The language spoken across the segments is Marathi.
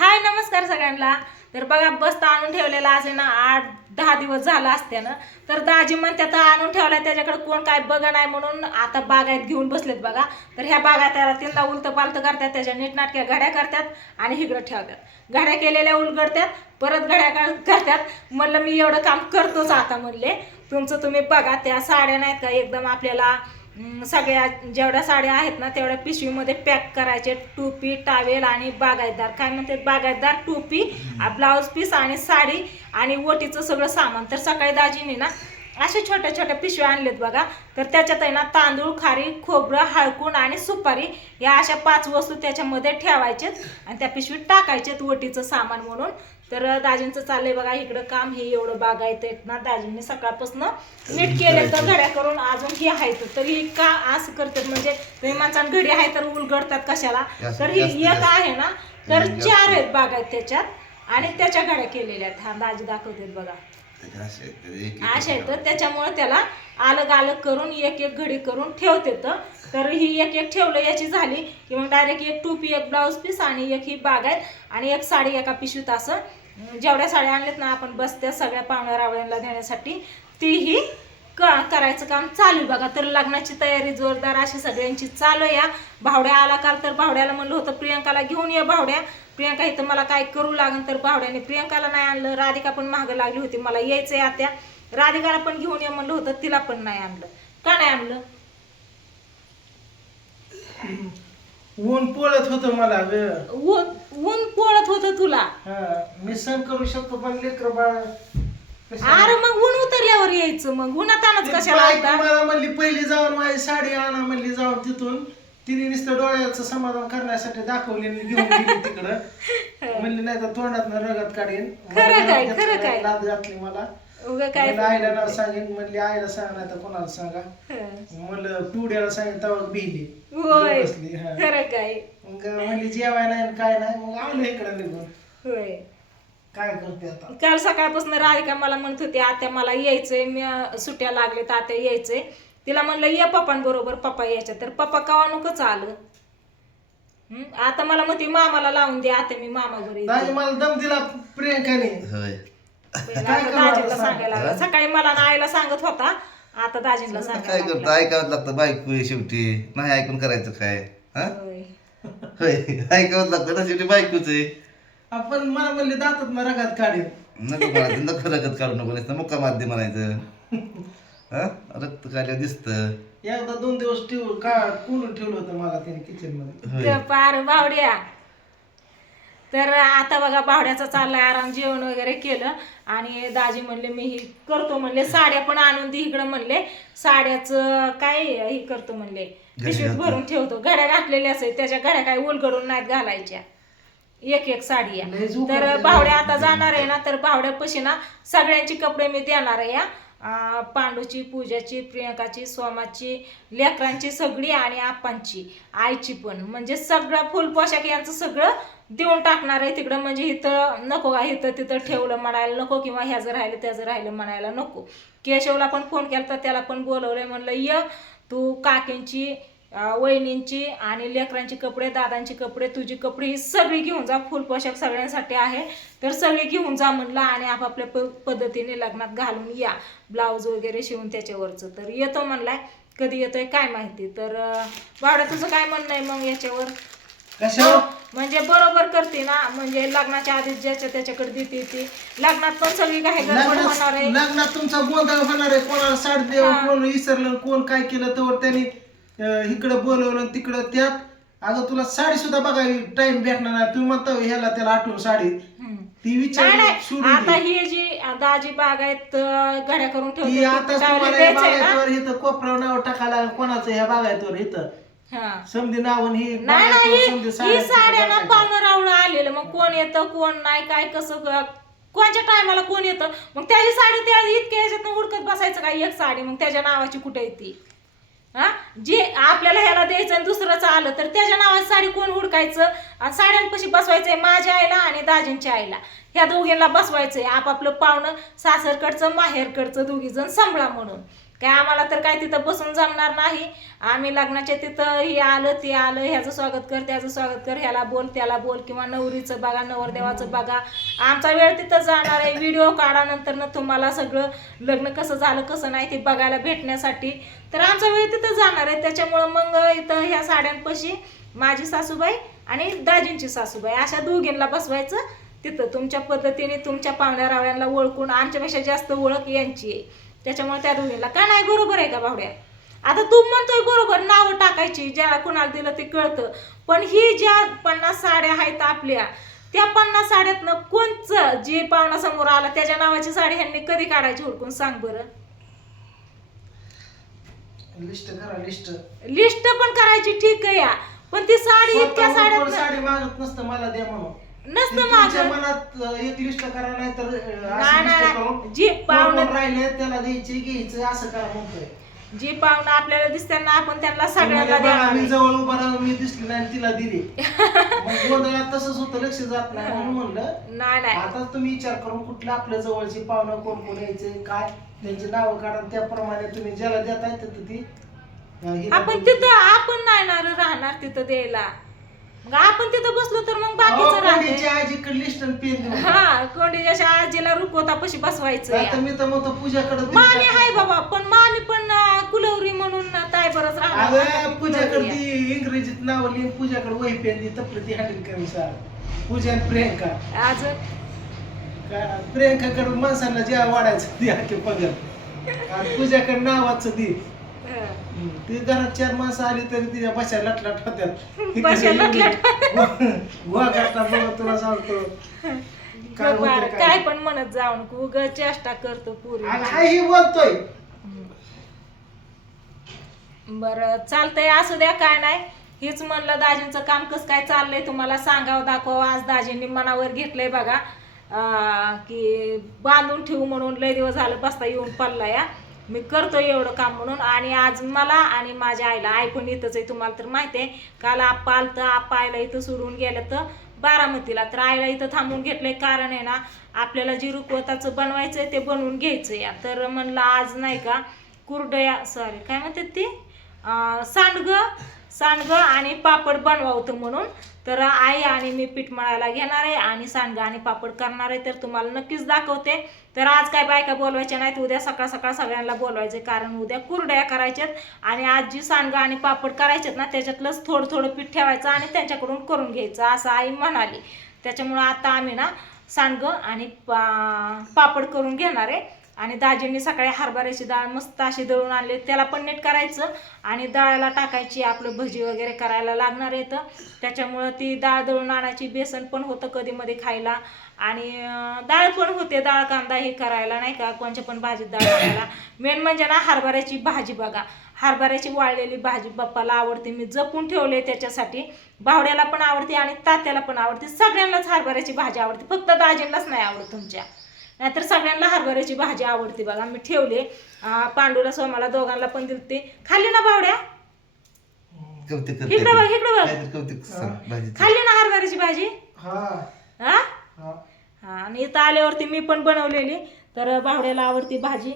हाय नमस्कार सगळ्यांना। तर बघा बस्ता आणून ठेवलेला आज ना 8-10 दिवस झाला असत्यानं। तर दाजी म्हणतात आणून ठेवलाय त्याच्याकडे कोण काय बघा नाही म्हणून आता बागायत घेऊन बसलेत बघा। तर ह्या बागायताला तीनदा उलतं पालतं करतात, त्याच्या नीटनाटक्या घड्या करतात आणि इकडं ठेवतात। घड्या केलेल्या उलगडतात, परत घड्या करतात। म्हणलं मी एवढं काम करतोच आता, म्हणले तुमचं तुम्ही बघा। त्या साड्या नाहीत का एकदम आपल्याला सगळ्या जेवढ्या साड्या आहेत ना तेवढ्या पिशवीमध्ये पॅक करायचे। टोपी, टावेल आणि बागायतदार काय म्हणतात, बागायतदार टोपी, ब्लाऊज पीस आणि साडी आणि ओटीचं सगळं सामान। तर सकाळी दाजीने ना अशा छोट्या छोट्या पिशव्या आणलेत बघा। तर त्याच्यात आहे ना तांदूळ, खारी, खोबरं, हळकुंड आणि सुपारी या अशा 5 वस्तू त्याच्यामध्ये ठेवायचेत आणि त्या पिशवीत टाकायचेत ओटीचं सामान म्हणून। तर दाजींचं चाललंय बघा इकडं काम। हे एवढं बागायत आहेत ना दाजींनी सकाळपासून नीट केले तर घड्या करून अजून ही आहेत। तरी का असं करतात म्हणजे तुम्ही माणसांना घडी आहे तर उलगडतात कशाला। तर ही एक आहे ना, तर 4 आहेत बागायत त्याच्यात आणि त्याच्या घड्या केलेल्या आहेत। हा दाजी दाखवतात बघा अशा आहेत। त्याच्यामुळे त्याला अलग अलग करून एक एक घडी करून ठेवते। तर ही एक एक ठेवलं याची झाली की मग डायरेक्ट एक टोपी, एक ब्लाऊज पीस आणि एक ही बागायत आणि एक साडी एका पिशवीत। असं जेवढ्या साड्या आणल्यात ना आपण बसत्या सगळ्या पाहुण्या रावळ्यांना देण्यासाठी तीही करायचं काम चालू बघा। तर लग्नाची तयारी जोरदार अशी सगळ्यांची चालू या। भावड्या आला काल, तर भावड्याला म्हणलं होतं प्रियंकाला घेऊन ये भावड्या, प्रियंका इथं मला काय करू लागेल। तर भावड्याने प्रियंकाला नाही आणलं। राधिका पण मागं लागली होती मला यायचंय आत्या, राधिकाला पण घेऊन ये म्हणलं होतं, तिला पण नाही आणलं। का नाही आणलं? ऊन पोळत होतं मला ऊन पोळत होतं तुला। मी सण करू शकतो पण लेकर बाळ अरे मग ऊन उतरल्यावर यायचं, मग उन्हात आणच कशाला आता? मला म्हणली पहिली जाऊन माझी साडी आणा म्हणली, जाऊन तिथून तिने नुसतं डोळ्याचं समाधान करण्यासाठी दाखवली आणि घेऊन गेली तिकडं। म्हणली नाही तर तोंडात रगत काढीन। खरं काय लाद घातली मला। काय आईला नाव सांगेन म्हणली, आईला सांगा नाही तर कोणाला सांगा म्हणलं, पिवड्याला सांगेन तेव्हा भिली होय बसली। खरं काय मग म्हणली जेवाय नाही काय नाही, मग आलो इकडं निघून। होय काय करते आता? काल सकाळपासून राधिका मला म्हणत होती आत्या मला यायचंय, मी सुट्ट्या लागले तर आत्या यायचंय। तिला म्हणलं ये पप्पांबरोबर, पप्पा यायच्या। तर पप्पा कवा नकोच आलं। आता मला म्हणते मामाला लावून दे आत्या, मी मामा बरोबर मला दम दिला प्रियंकाने। दाजीला सांगायला लागला। सकाळी मला ना आईला सांगत होता, आता दाजीला काय सांगायला करतो, लागला। ऐकावं लागतं बायको आहे शेवटी, नाही ऐकून करायचं काय? होय. होय ऐकावं लागतं ना, शेवटी बायकोच आहे। आपण मला म्हणले दातात मग रगात काढेल नको म्हणायचं, नको रगत काढू नको, नुसतं मुक्का मारते म्हणायचं। रक्त काढलं दिसतं। एकदा 2 दिवस कोणून ठेवलं होतं मला त्याने किचन मध्ये। तर पार बावड्या। तर आता बघा बावड्याचा चाललाय आराम, जेवण वगैरे केलं आणि दाजी म्हणले मी ही करतो म्हणले, साड्या पण आणून दे इकडं म्हणले, साड्याचं काय हे करतो म्हणले, पिशवीत भरून ठेवतो। घड्या घातलेल्या असेल त्याच्या घड्या काय उलगडून नाहीत घालायच्या, एक एक साडी या। तर बावड्या आता जाणार आहे ना, तर बावड्यापाशी ना सगळ्यांची कपडे मी देणार आहे या। पांडूची, पूजाची, प्रियंकाची, सोमाची, लेकरांची सगळी आणि आप्पांची, आईची पण, म्हणजे सगळं फुल पोशाख यांचं सगळं देऊन टाकणार आहे तिकडं। म्हणजे इथं नको का, इथं तिथं ठेवलं म्हणायला नको किंवा ह्याचं राहिलं त्याचं राहिलं म्हणायला नको। केशवला पण फोन केला तर त्याला पण बोलवलंय, म्हणलं ये तू काकींची, वहिनींची आणि लेकरांची कपडे, दादांची कपडे, तुझी कपडे ही सगळी घेऊन जा, फुल पोशाख सगळ्यांसाठी आहे तर सगळी घेऊन जा म्हणलं आणि आपापल्या पद्धतीने लग्नात घालून या, ब्लाऊज वगैरे शिवून त्याच्यावरचं। तर येतो म्हणलाय, कधी येतोय काय माहिती। तर बावड्या तुझं काय म्हणणं आहे मग याच्यावर? म्हणजे बरोबर करते ना, म्हणजे लग्नाच्या आधी ज्याच्या त्याच्याकडे देते ती, लग्नात पण सगळी काही गडबड होणार आहे। लग्नात तुमचा गोंधळ होणार आहे, कोणाला साडी देऊ, कोण विसरलं, कोण काय केलं तर त्यांनी इकडं बोलवलं तिकडं त्यात। अगं तुला साडी सुद्धा बघायला टाइम भेटणार नाही, तुम्ही म्हणता ह्याला त्याला आठवून साडी ती विचार आता ही जी दाजी बागायत घड्या करून ठेवते, आता तुम्हाला इथं कोपरा नाव टाकायला कोणाचं ह्या बागायतवर इथं समधी नावून ही साड्या पाहुणं रावळं आलेलं, मग कोण येतं कोण नाही काय कसं कोणच्या टायमाला कोण येतं, मग त्याची साडी त्या इतक्या ह्याच्यात उडकत बसायचं काय एक साडी, मग त्याच्या नावाची कुठे येते? जे आपल्याला ह्याला द्यायचं आणि दुसरंच आलं तर त्याच्या नावाची साडी कोण हुडकायचं? आणि साड्यांपाशी बसवायचंय माझ्या आईला आणि दाजींच्या आईला, ह्या दोघींना बसवायचंय। आपापलं पाहुणं सासरकडचं माहेरकडचं दोघी जण सांभाळा म्हणून। काय आम्हाला तर काय तिथं बसून जमणार नाही. आम्ही लग्नाच्या तिथं हे आलं ते आलं, ह्याचं स्वागत कर त्याचं स्वागत कर, ह्याला बोल त्याला बोल, किंवा नवरीचं बघा नवरदेवाचं बघा, आमचा वेळ तिथं जाणार आहे. व्हिडिओ काढा नंतर तुम्हाला सगळं लग्न कसं झालं कसं नाही ते बघायला भेटण्यासाठी, तर आमचा वेळ तिथं जाणार आहे. त्याच्यामुळं मग इथं ह्या साड्यांपाशी माझी सासूबाई आणि दाजींची सासूबाई अशा दोघींना बसवायचं तिथं. तुमच्या पद्धतीने तुमच्या पाहुण्या रावळ्यांना ओळखून, आमच्यापेक्षा जास्त ओळख यांची आहे, त्याच्यामुळे त्या दोघींना का नाही. बरोबर आहे का भावड्या? आता तू म्हणतोय बरोबर, नावं टाकायची, ज्याला कुणाला दिलं ते कळतं, पण ही ज्या 50 साड्या आहेत आपल्या, त्या 50 साड्यातनं कोणचं जे पाहुणा समोर आला त्याच्या नावाची साडी ह्यांनी कधी काढायची हुडकून सांग बरं. लिस्ट करा, लिस्ट पण करायची ठीक आहे या, पण ती साडी इतक्या साड्यात साडी मागत नसतं मला द्या म्हणून, नसतं तुमच्या मागं. मनात एक लिस्ट करा, नाही तर नाही, जी पाहुणं राहिले त्याला द्यायचे घ्यायचं असं करा म्हणतोय. जी पाहुणं आपल्याला दिसते ना आपण त्यांना सगळ्यांना म्हणजे बघा, देणार मी आहे. जवळ उभा राहून मी दिसली नाही आणि तिला दिली, मग गोंधळात तसंच होतं, लक्ष जात नाही. म्हणून म्हणलं नाही आता तुम्ही विचार करून कुठलं आपल्या जवळची पाहुणं कोण कोण यायचे काय त्यांची नावं काढा, त्याप्रमाणे तुम्ही ज्याला देता येतं ती आपण तिथं आपण नाही ना राहणार तिथं द्यायला, मग आपण तिथं बसलो तर मग बाकीचं राहते. आजीकडे लिस्ट आणि पेन देऊन हा, कोंडीच्या आजीला रुकवतापाशी बसवायचं. आता मी तर म्हणतो पूजाकडे मामी आहे बाबा, पण मामी पण कुलवरी म्हणून ताय बरंच राहणार. पूजाकडे ती इंग्रजीत नाव लिहिून पूजाकडे वही पेन दी तपलं ती हँडल करून सार. पूजा आणि प्रियंका, आज प्रियंकाकडे माणसांना जेव्हा वाढायचं ती हाके पगार, आणि पूजाकडे नावाचं दी. ती घरात 4 माणसं आली तरी तिच्या बशा लटलट होत्यात, गोवा करतात. बघा तुला सांगतो काय होतं काय पण म्हणत जाऊ नको, उग चेष्टा करतो पुरी. ही बोलतोय. बरं चालतंय, असू द्या, काय नाही. हेच म्हणलं दाजींचं काम कसं काय चाललंय तुम्हाला सांगावं दाखवावं. आज दाजींनी मनावर घेतलंय बघा की बांधून ठेवू म्हणून, लय दिवस झालं बसता येऊन पडला या, मी करतो एवढं काम म्हणून. आणि आज मला आणि माझ्या आईला, आई पण इथंच आहे तुम्हाला तर माहिती आहे, काल आप्पा आलतं, आप्पा आईला इथं सोडून गेलं तर बारामतीला, तर आईला इथं थांबून घेतलंय. कारण आहे ना आपल्याला जी रुकवताचं बनवायचंय ते बनवून घ्यायचं या. तर म्हणलं आज नाही का कुरडया, सॉरी काय म्हणतात ते, सांडगं आणि पापड बनवावतं म्हणून. तर आई आणि मी पीठ मळायला घेणार आहे आणि सांडगं आणि पापड करणार आहे, तर तुम्हाला नक्कीच दाखवते. तर आज काय बायका बोलवायच्या नाहीत, उद्या सकाळ सकाळ सगळ्यांना बोलवायचे, कारण उद्या कुरड्या करायच्यात आणि आज जी सांडगं आणि पापड करायच्यात ना त्याच्यातलंच थोडं थोडं पीठ ठेवायचं आणि त्यांच्याकडून करून घ्यायचं असं आई म्हणाली. त्याच्यामुळं आता आम्ही ना सांडगं आणि पापड करून घेणार आहे. आणि दाजींनी सकाळी हरभऱ्याची डाळ मस्त अशी दळून आणली, त्याला पण नीट करायचं आणि डाळाला टाकायची, आपलं भजी वगैरे करायला लागणार आहे. तर त्याच्यामुळं ती डाळ दळून आणायची, बेसन पण होतं कधी मध्ये खायला आणि डाळ पण होते, डाळ कांदा हे करायला नाही का, कोणच्या पण भाजीत डाळ करायला. मेन म्हणजे ना हरभऱ्याची भाजी बघा, हरभऱ्याची वाळलेली भाजी बाप्पाला आवडते, मी जपून ठेवले त्याच्यासाठी. भावड्याला पण आवडते आणि तात्याला पण आवडते, सगळ्यांनाच हरभऱ्याची भाजी आवडते, फक्त दाजींनाच नाही आवडत तुमच्या, नाहीतर सगळ्यांना हरभऱ्याची भाजी आवडते बघा. मी ठेवले, पांडूला सोमाला दोघांना पण दिलते, खाल्ली ना भावड्या? इकडे बघ इकडे बघ, खाल्ली ना हरभऱ्याची भाजी? हा आणि इथं आल्यावरती मी पण बनवलेली. तर भावड्याला आवडती भाजी,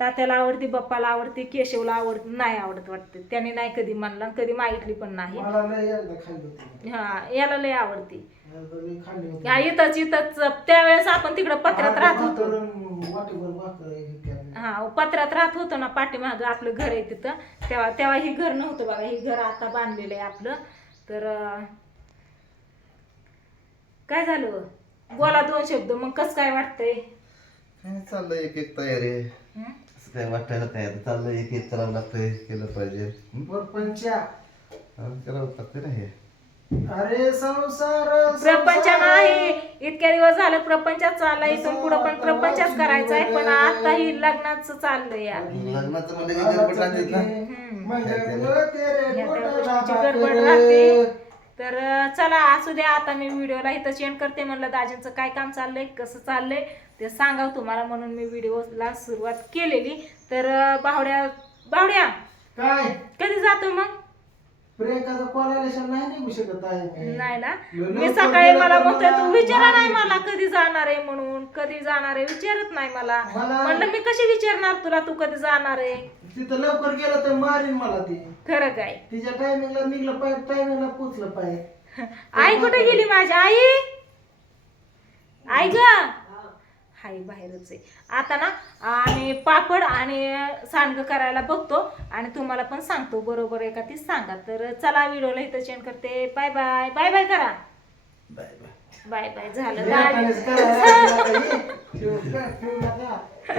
तात्याला आवडती, बाप्पाला आवडती, केशवला नाही आवडत वाटते, त्याने नाही कधी म्हणला, कधी मागितली पण नाही. हा, याला लय आवडती. इथंच त्यावेळेस आपण तिकडं पत्र्यात राहत होतो. हा, पत्र्यात राहत होतो ना, पाठीमाग आपलं घर आहे तिथं, तेव्हा ही घर नव्हतं बघा, ही घर आता बांधलेलं आहे आपलं. तर काय झालं, बोला 2 शब्द, मग कसं काय वाटतंय? चाललंय एक एक तयारी, काय वाटायला काय चाललंय, एक एक करावं लागतंय, केलं पाहिजे, करावं लागतंय ना हे. अरे संसार प्रपंच नाही, इतक्या दिवस झालं प्रपंचात चाललाय, इथून पुढे पण प्रपंचच करायचा आहे, पण आता ही लग्नाचं चाललंय यार. लग्नाचं म्हणजे गडबड राहते गडबड राहते. तर चला असू द्या, आता मी व्हिडिओला इथं चेंज करते. म्हणलं दाजींचं काय काम चाललंय, कसं चाललंय ते सांगावं तुम्हाला, म्हणून मी व्हिडिओला सुरुवात केलेली. तर बावड्या काय कधी जातो मग? प्रियंकाचा कॉल आल्याशिवाय नाही निघू शकत आहे नाही ना लवकर मी सकाळी गेलं मला तर म्हणतोय तू मला विचारा नाही माहिती. मला कधी जाणार आहे म्हणून कधी जाणार आहे विचारत नाही मला मला- म्हणलं मी कशी विचारणार तुला तू कधी जाणार आहे तिथं लवकर गेलं तर मारीन मला ती खरं काय तिच्या टायमिंगला निघलं पाहिजे टायमिंगला पोचलं पाहिजे आई कुठे गेली माझी आई आई ग हाय बाहेरच आहे आता ना आणि पापड आणि सांडगं करायला बघतो आणि तुम्हाला पण सांगतो बरोबर आहे का ती सांगा तर चला व्हिडिओला इथं चेंज करते बाय बाय बाय बाय करा बाय बाय बाय बाय झालं करायला